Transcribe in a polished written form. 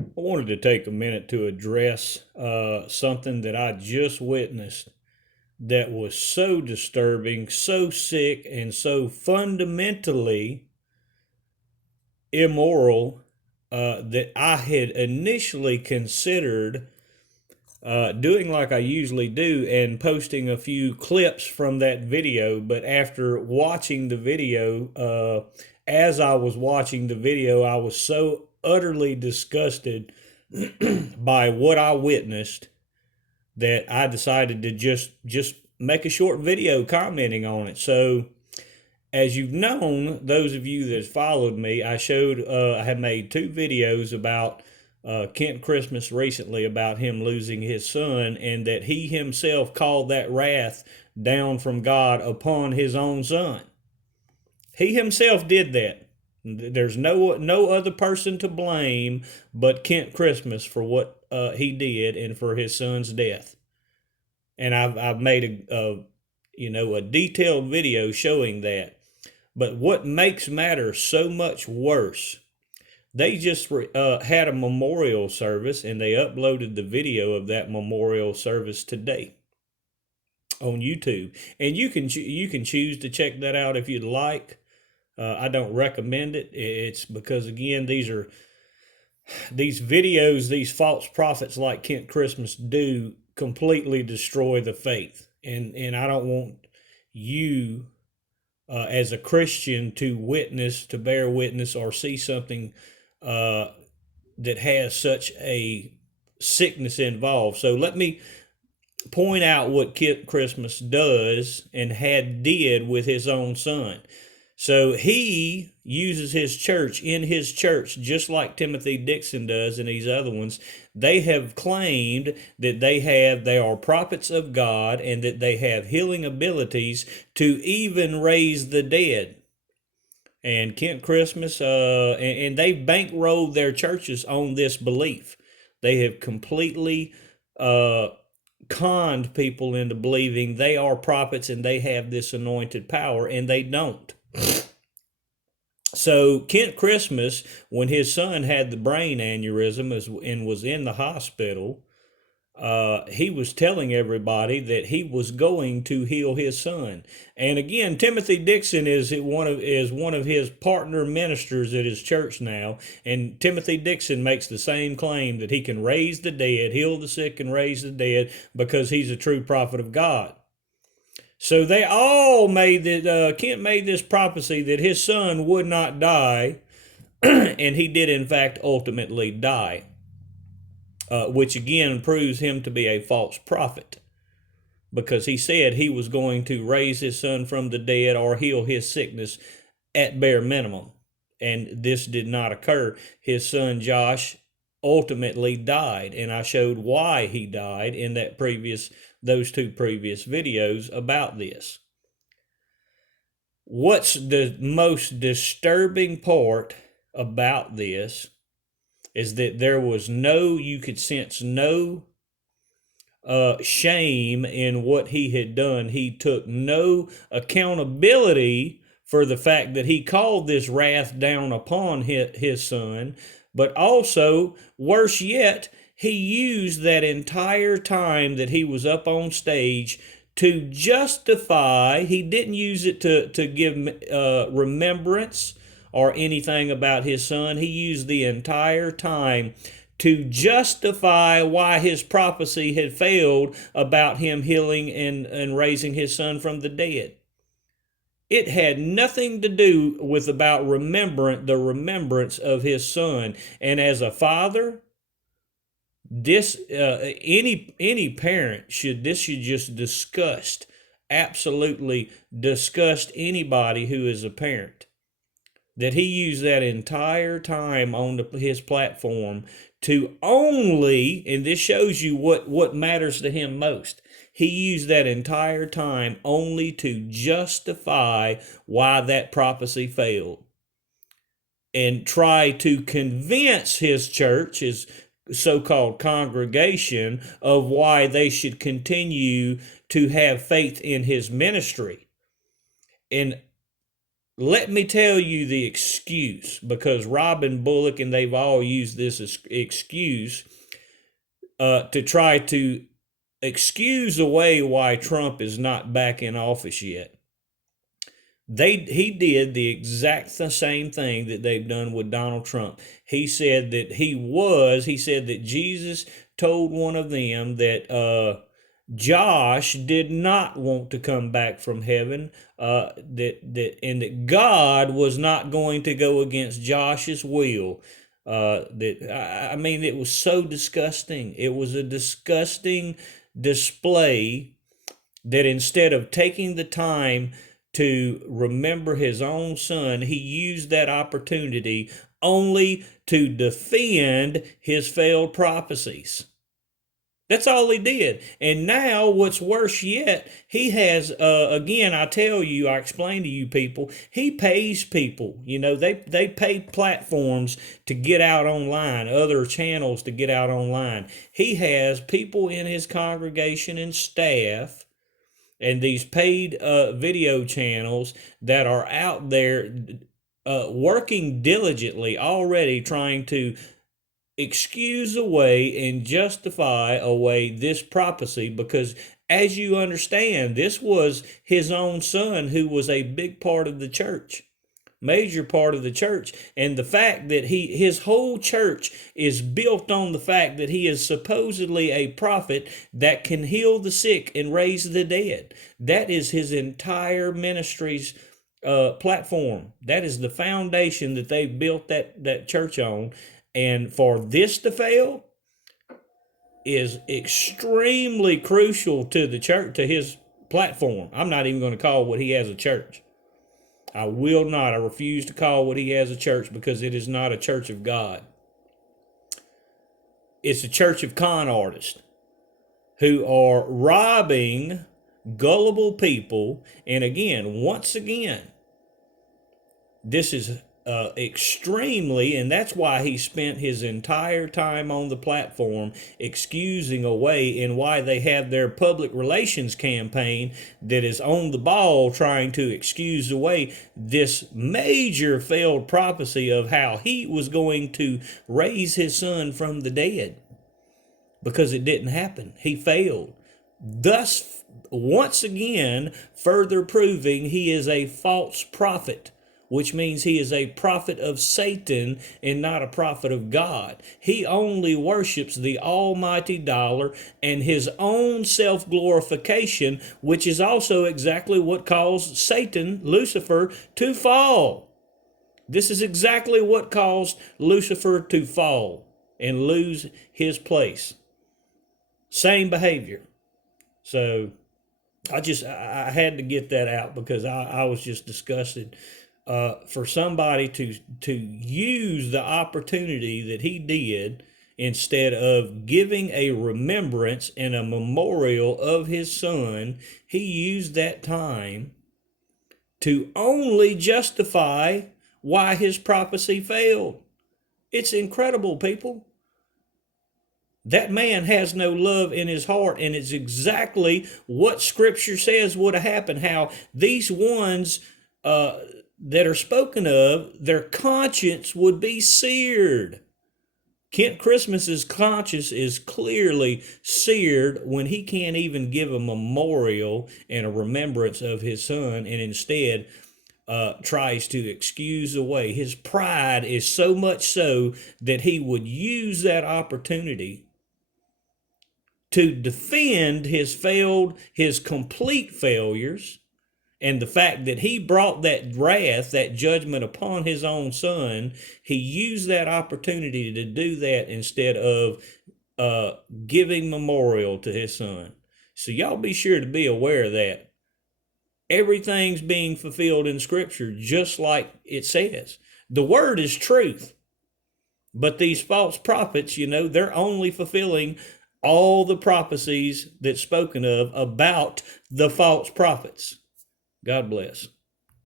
I wanted to take a minute to address something that I just witnessed that was so disturbing, so sick, and so fundamentally immoral that I had initially considered doing like I usually do and posting a few clips from that video. But after watching the video, as I was watching the video, I was so utterly disgusted by what I witnessed that I decided to just make a short video commenting on it. So, as you've known, those of you that followed me, I have made two videos about Kent Christmas recently about him losing his son, and that he himself called that wrath down from God upon his own son. He himself did that. There's no other person to blame but Kent Christmas for what he did and for his son's death. And I've made a detailed video showing that. But what makes matters so much worse, they just had a memorial service and they uploaded the video of that memorial service today on YouTube, and you can choose to check that out if you'd like. I don't recommend it. It's because again, these videos, these false prophets like Kent Christmas do completely destroy the faith, and I don't want you as a Christian to bear witness, or see something uh, that has such a sickness involved. So let me point out what Kent Christmas does and did with his own son. So he uses his church, in his church, just like Timothy Dixon does and these other ones. They have claimed that they are prophets of God and that they have healing abilities to even raise the dead. And Kent Christmas, and they've bankrolled their churches on this belief. They have completely uh, conned people into believing they are prophets and they have this anointed power, and they don't. So Kent Christmas, when his son had the brain aneurysm and was in the hospital, he was telling everybody that he was going to heal his son. And again, Timothy Dixon is one of his partner ministers at his church now. And Timothy Dixon makes the same claim that he can raise the dead, heal the sick, and raise the dead because he's a true prophet of God. So they all made that. Kent made this prophecy that his son would not die, and he did in fact ultimately die, which again proves him to be a false prophet, because he said he was going to raise his son from the dead or heal his sickness at bare minimum, and this did not occur. His son Josh ultimately died, and I showed why he died in those two previous videos about this. What's the most disturbing part about this is that you could sense no shame in what he had done. He took no accountability for the fact that he called this wrath down upon his son, but also, worse yet, he used that entire time that he was up on stage to justify. He didn't use it to give remembrance or anything about his son. He used the entire time to justify why his prophecy had failed about him healing and raising his son from the dead. It had nothing to do with about the remembrance of his son. And as a father, any parent should just absolutely disgust anybody who is a parent, that he used that entire time on his platform to only, and this shows you what matters to him most. He used that entire time only to justify why that prophecy failed, and try to convince his church, his so-called congregation, of why they should continue to have faith in his ministry. And let me tell you the excuse, because Robin Bullock and they've all used this as excuse to try to excuse away why Trump is not back in office yet. He did the exact same thing that they've done with Donald Trump. He said that Jesus told one of them that Josh did not want to come back from heaven, and that God was not going to go against Josh's will. I mean, it was so disgusting. It was a disgusting display that instead of taking the time to remember his own son, he used that opportunity only to defend his failed prophecies. That's all he did. And now what's worse yet, he has, again, I explain to you people, he pays people. They pay platforms to get out online, other channels to get out online. He has people in his congregation and staff and these paid video channels that are out there working diligently already trying to excuse away and justify away this prophecy, because as you understand, this was his own son who was a big part of the church, major part of the church, and the fact that his whole church is built on the fact that he is supposedly a prophet that can heal the sick and raise the dead. That is his entire ministry's platform. That is the foundation that they built that church on. And for this to fail is extremely crucial to the church, to his platform. I'm not even going to call what he has a church. I will not. I refuse to call what he has a church, because it is not a church of God. It's a church of con artists who are robbing gullible people. And again, once again, this is extremely, and that's why he spent his entire time on the platform excusing away, and why they have their public relations campaign that is on the ball trying to excuse away this major failed prophecy of how he was going to raise his son from the dead, because it didn't happen. He failed. Thus, once again, further proving he is a false prophet, which means he is a prophet of Satan and not a prophet of God. He only worships the almighty dollar and his own self-glorification, which is also exactly what caused Satan, Lucifer, to fall. This is exactly what caused Lucifer to fall and lose his place. Same behavior. So I had to get that out, because I was just disgusted. For somebody to use the opportunity that he did, instead of giving a remembrance and a memorial of his son, he used that time to only justify why his prophecy failed. It's incredible, people. That man has no love in his heart, and it's exactly what Scripture says would have happened. How these ones that are spoken of, their conscience would be seared. Kent Christmas's conscience is clearly seared when he can't even give a memorial and a remembrance of his son, and instead tries to excuse away. His pride is so much so that he would use that opportunity to defend his complete failures, and the fact that he brought that wrath, that judgment upon his own son. He used that opportunity to do that instead of giving memorial to his son. So y'all be sure to be aware of that. Everything's being fulfilled in Scripture just like it says. The word is truth. But these false prophets, they're only fulfilling all the prophecies that's spoken of about the false prophets. God bless.